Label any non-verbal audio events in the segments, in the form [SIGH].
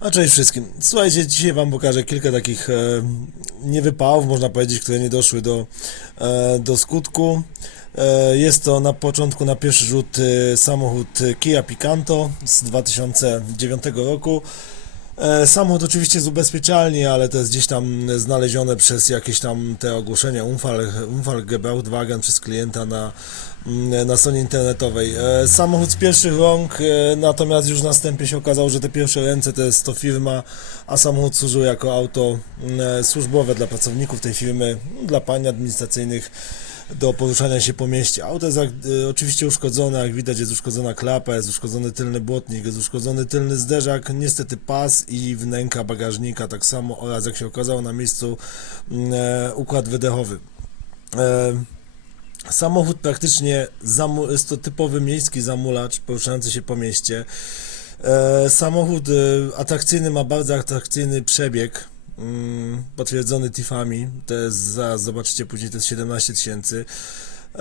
A cześć wszystkim. Słuchajcie, dzisiaj Wam pokażę kilka takich e, niewypałów, można powiedzieć, które nie doszły do, e, do skutku. E, jest to na początku, na pierwszy rzut e, samochód Kia Picanto z 2009 roku. E, Samochód oczywiście z ubezpieczalni, ale to jest gdzieś tam znalezione przez jakieś tam te ogłoszenia Unfall, Unfall Gebrauchtwagen przez klienta na, mm, na stronie internetowej. E, Samochód z pierwszych rąk, e, natomiast już następnie się okazało, że te pierwsze ręce to jest to firma, a samochód służył jako auto mm, służbowe dla pracowników tej firmy, dla pań administracyjnych do poruszania się po mieście. Auto jest e, oczywiście uszkodzone, jak widać jest uszkodzona klapa, jest uszkodzony tylny błotnik, jest uszkodzony tylny zderzak, niestety pas i wnęka bagażnika tak samo oraz jak się okazało na miejscu mm, e, układ wydechowy. E, Samochód praktycznie jest to typowy miejski zamulacz poruszający się po mieście. E, samochód e, atrakcyjny ma bardzo atrakcyjny przebieg. Mm, potwierdzony TIFami, to jest za, zobaczycie później, to jest 17 tysięcy. E,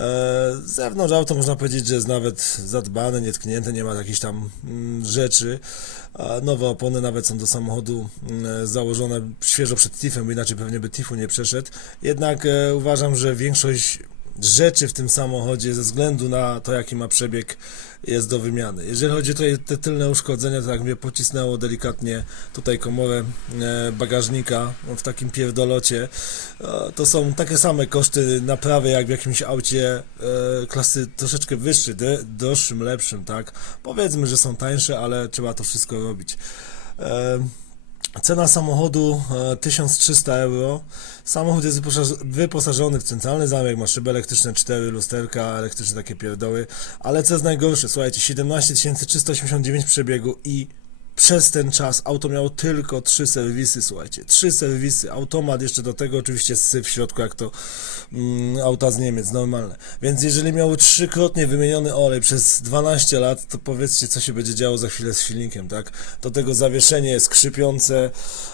Z zewnątrz auto można powiedzieć, że jest nawet zadbane, nietknięte, nie ma jakichś tam mm, rzeczy. Nowe opony nawet są do samochodu mm, założone świeżo przed TIFem, bo inaczej pewnie by TIFu nie przeszedł. Jednak e, uważam, że większość rzeczy w tym samochodzie ze względu na to, jaki ma przebieg, jest do wymiany. Jeżeli chodzi tutaj te tylne uszkodzenia, to jak mnie pocisnęło delikatnie tutaj komorę e, bagażnika w takim pierdolocie, e, to są takie same koszty naprawy jak w jakimś aucie e, klasy troszeczkę wyższy, d- droższym, lepszym, tak? Powiedzmy, że są tańsze, ale trzeba to wszystko robić. E, Cena samochodu e, 1300 euro. Samochód jest wyposaż- wyposażony w centralny zamek, ma szyby elektryczne, 4 lusterka, elektryczne takie pierdoły. Ale co jest najgorsze, słuchajcie, 17 389 przebiegu i przez ten czas auto miało tylko trzy serwisy, słuchajcie, trzy serwisy, automat jeszcze do tego oczywiście syf w środku, jak to mm, auta z Niemiec, normalne. Więc jeżeli miały trzykrotnie wymieniony olej przez 12 lat, to powiedzcie, co się będzie działo za chwilę z silnikiem, tak? Do tego zawieszenie skrzypiące,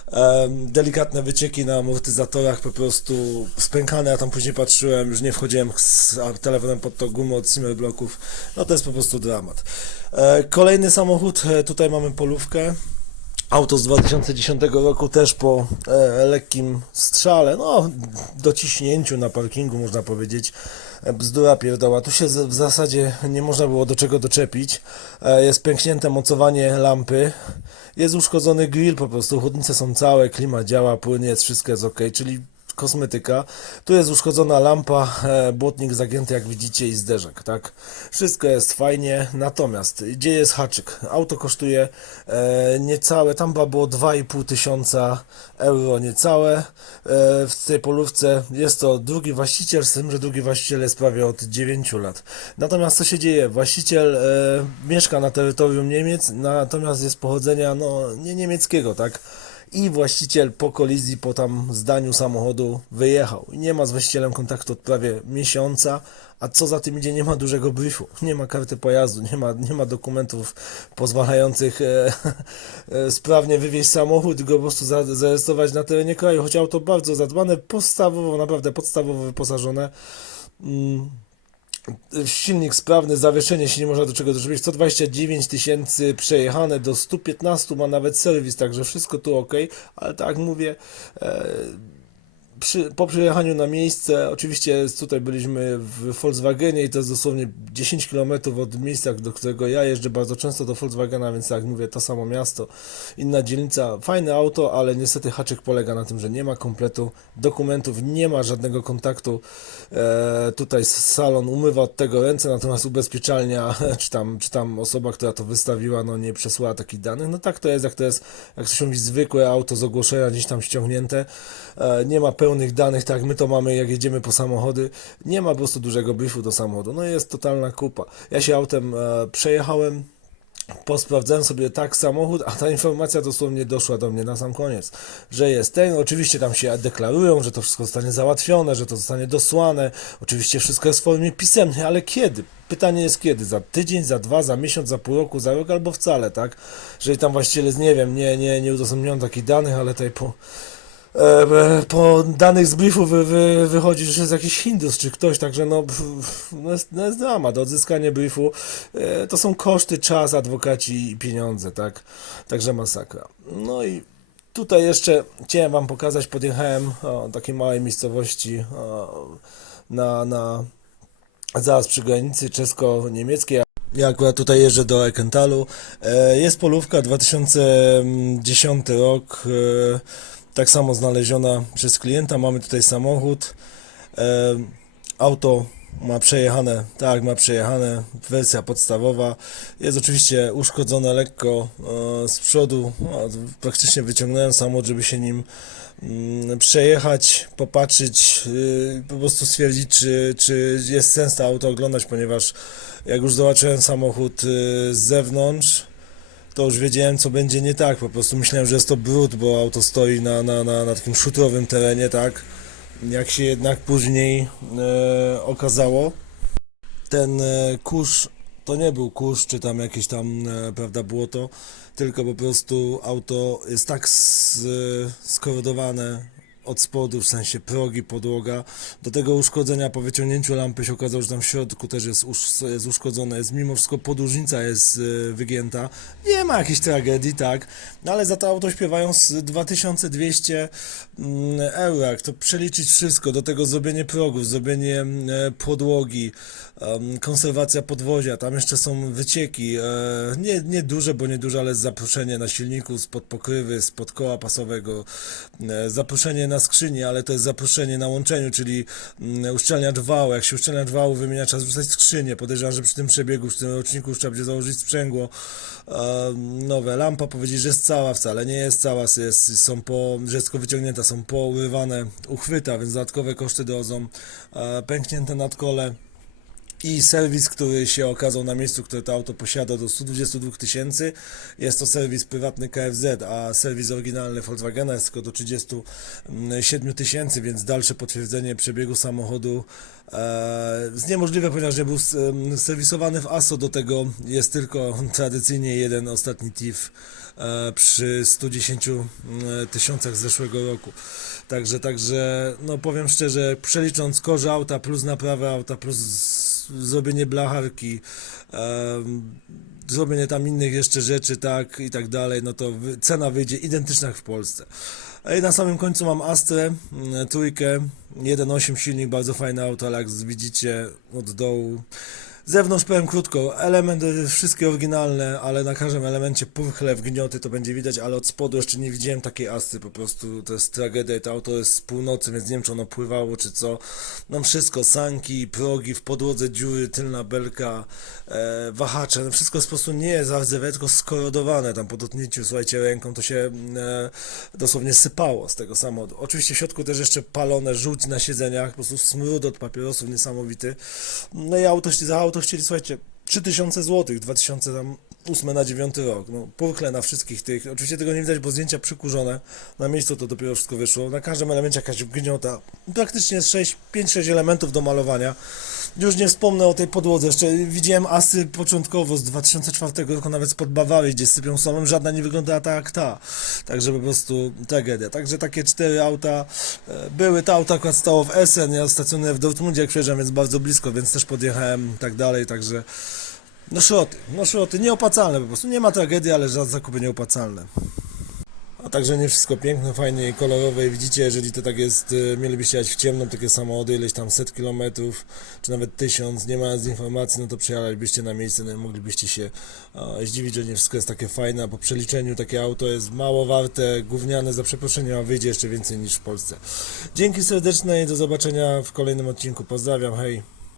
em, delikatne wycieki na amortyzatorach, po prostu spękane, ja tam później patrzyłem, już nie wchodziłem z telefonem pod to gumę od Zimmer bloków, no to jest po prostu dramat. E, Kolejny samochód, e, tutaj mamy polówkę. Auto z 2010 roku też po e, lekkim strzale, no dociśnięciu na parkingu można powiedzieć. E, Bzdura pierdoła. Tu się w zasadzie nie można było do czego doczepić. E, jest pęknięte mocowanie lampy. Jest uszkodzony grill po prostu. Chłodnice są całe, klima działa, płynie, jest wszystko jest ok, czyli kosmetyka. Tu jest uszkodzona lampa, e, błotnik zagięty jak widzicie i zderzak, tak? Wszystko jest fajnie, natomiast gdzie jest haczyk? Auto kosztuje e, niecałe, tam chyba było 2,5 tysiąca euro niecałe. E, w tej polówce jest to drugi właściciel, z tym, że drugi właściciel jest prawie od 9 lat. Natomiast co się dzieje? Właściciel e, mieszka na terytorium Niemiec, natomiast jest pochodzenia no, nie niemieckiego, tak? I właściciel po kolizji, po tam zdaniu samochodu wyjechał. Nie ma z właścicielem kontaktu od prawie miesiąca, a co za tym idzie, nie ma dużego briefu, [LAUGHS] nie ma karty pojazdu, nie ma, nie ma dokumentów pozwalających e, [LAUGHS] e, sprawnie wywieźć samochód go po prostu za, zarejestrować na terenie kraju, choć auto bardzo zadbane, podstawowo, naprawdę podstawowo wyposażone. Mm silnik sprawny, zawieszenie się nie można do czego doczepić, 129 tysięcy przejechane, do 115 ma nawet serwis, także wszystko tu ok, ale tak mówię, e, przy, po przyjechaniu na miejsce, oczywiście tutaj byliśmy w Volkswagenie i to jest dosłownie 10 km od miejsca, do którego ja jeżdżę bardzo często do Volkswagena, więc tak jak mówię, to samo miasto, inna dzielnica, fajne auto, ale niestety haczyk polega na tym, że nie ma kompletu dokumentów, nie ma żadnego kontaktu, e, tutaj salon umywa od tego ręce, natomiast ubezpieczalnia, [LAUGHS] czy tam, czy tam osoba, która to wystawiła, no nie przesłała takich danych, no tak to jest, jak to jest, jak to się mówi, zwykłe auto z ogłoszenia gdzieś tam ściągnięte, e, nie ma pełnych danych, tak my to mamy, jak jedziemy po samochody, nie ma po prostu dużego briefu do samochodu, no jest totalna kupa. Ja się autem e, przejechałem, Posprawdzałem sobie tak samochód, a ta informacja dosłownie doszła do mnie na sam koniec, że jest ten, oczywiście tam się deklarują, że to wszystko zostanie załatwione, że to zostanie dosłane, oczywiście wszystko jest w formie pisemnej, ale kiedy? Pytanie jest kiedy? Za tydzień, za dwa, za miesiąc, za pół roku, za rok albo wcale, tak? Jeżeli tam właściciel jest, nie wiem, nie, nie, nie udostępniono takich danych, ale tutaj po, po danych z briefu wy, wy, wychodzi, że jest jakiś Hindus czy ktoś, także no, no, jest, no jest dramat. Odzyskanie briefu e, to są koszty, czas, adwokaci i pieniądze, tak? Także masakra. No i tutaj jeszcze chciałem wam pokazać, podjechałem o, takiej małej miejscowości o, na, na zaraz przy granicy czesko-niemieckiej. Ja akurat tutaj jeżdżę do Ekentalu. E, Jest polówka 2010 rok. Tak samo znaleziona przez klienta. Mamy tutaj samochód. E, Auto ma przejechane, tak, ma przejechane. Wersja podstawowa. Jest oczywiście uszkodzone lekko e, z przodu. No, praktycznie wyciągnąłem samochód, żeby się nim mm, przejechać, popatrzeć, yy, po prostu stwierdzić, czy, czy jest sens to auto oglądać, ponieważ jak już zobaczyłem samochód yy, z zewnątrz, to już wiedziałem, co będzie nie tak. Po prostu myślałem, że jest to brud, bo auto stoi na, na, na, na takim szutrowym terenie, tak? Jak się jednak później e, okazało, ten e, kurz to nie był kurz, czy tam jakieś tam, e, prawda, błoto, tylko po prostu auto jest tak e, skorodowane od spodu, w sensie progi, podłoga. Do tego uszkodzenia po wyciągnięciu lampy się okazało, że tam w środku też jest, usz, jest uszkodzone. Jest mimo wszystko podłużnica jest e, wygięta. Nie ma jakiejś tragedii, tak, no ale za to auto śpiewają z 2200 mm, euro. Jak to przeliczyć wszystko, do tego zrobienie progów, zrobienie mm, e, podłogi, konserwacja podwozia, tam jeszcze są wycieki, e, nie, nie duże, bo nie duże, ale zaproszenie na silniku, spod pokrywy, spod koła pasowego, zaproszenie na skrzyni, ale to jest zaproszenie na łączeniu, czyli mm, uszczelniacz wału, jak się uszczelniacz wału wymienia, trzeba zrzucać skrzynię, podejrzewam, że przy tym przebiegu, przy tym roczniku trzeba będzie założyć sprzęgło nowe, lampa powiedzieć, że jest cała, wcale nie jest cała, jest, są po, tylko wyciągnięta, są pourywane uchwyta, więc dodatkowe koszty dochodzą, e, pęknięte nadkole, i serwis, który się okazał na miejscu, które to auto posiada do 122 tysięcy. Jest to serwis prywatny KFZ, a serwis oryginalny Volkswagena jest tylko do 37 tysięcy, więc dalsze potwierdzenie przebiegu samochodu e, jest niemożliwe, ponieważ nie był serwisowany w ASO. Do tego jest tylko tradycyjnie jeden ostatni TIF e, przy 110 mm, tysiącach z zeszłego roku. Także, także, no powiem szczerze, przelicząc korze auta plus naprawę auta plus zrobienie blacharki, em, zrobienie tam innych jeszcze rzeczy, tak i tak dalej, no to cena wyjdzie identyczna jak w Polsce. I na samym końcu mam Astrę, mm, trójkę, 1.8 silnik, bardzo fajne auto, ale jak widzicie od dołu. Zewnątrz powiem krótko, elementy wszystkie oryginalne, ale na każdym elemencie purchle, wgnioty to będzie widać, ale od spodu jeszcze nie widziałem takiej Astry, po prostu to jest tragedia, to auto jest z północy, więc nie wiem czy ono pływało czy co. No wszystko, sanki, progi, w podłodze dziury, tylna belka, e, wahacze, no wszystko jest po prostu nie rdzewe, tylko skorodowane, tam po dotknięciu, słuchajcie, ręką to się e, dosłownie sypało z tego samochodu. Oczywiście w środku też jeszcze palone żółć na siedzeniach, po prostu smród od papierosów niesamowity. No i auto, za auto chcieli, słuchajcie, 3000 zł, 2008 na 9 rok. No, purchle na wszystkich tych. Oczywiście tego nie widać, bo zdjęcia przykurzone. Na miejscu to dopiero wszystko wyszło. Na każdym elemencie jakaś gniota. Praktycznie jest 6, 5-6 elementów do malowania. Już nie wspomnę o tej podłodze. Jeszcze widziałem asy początkowo z 2004 roku, nawet spod Bawarii, gdzie sypią solą. Żadna nie wyglądała tak jak ta. Także po prostu tragedia. Także takie cztery auta e, były. To auto akurat stało w Essen. Ja stacjonuję w Dortmundzie, jak przyjeżdżam, więc bardzo blisko, więc też podjechałem tak dalej. Także no szroty, no szroty, nieopłacalne po prostu. Nie ma tragedii, ale za zakupy nieopłacalne. A także nie wszystko piękne, fajne i kolorowe. Widzicie, jeżeli to tak jest, y, mielibyście jechać w ciemno, takie samochody, ileś tam set kilometrów, czy nawet tysiąc, nie mając informacji, no to przyjechalibyście na miejsce, no moglibyście się e, zdziwić, że nie wszystko jest takie fajne, a po przeliczeniu takie auto jest mało warte, gówniane za przeproszeniem, a wyjdzie jeszcze więcej niż w Polsce. Dzięki serdeczne i do zobaczenia w kolejnym odcinku. Pozdrawiam, hej!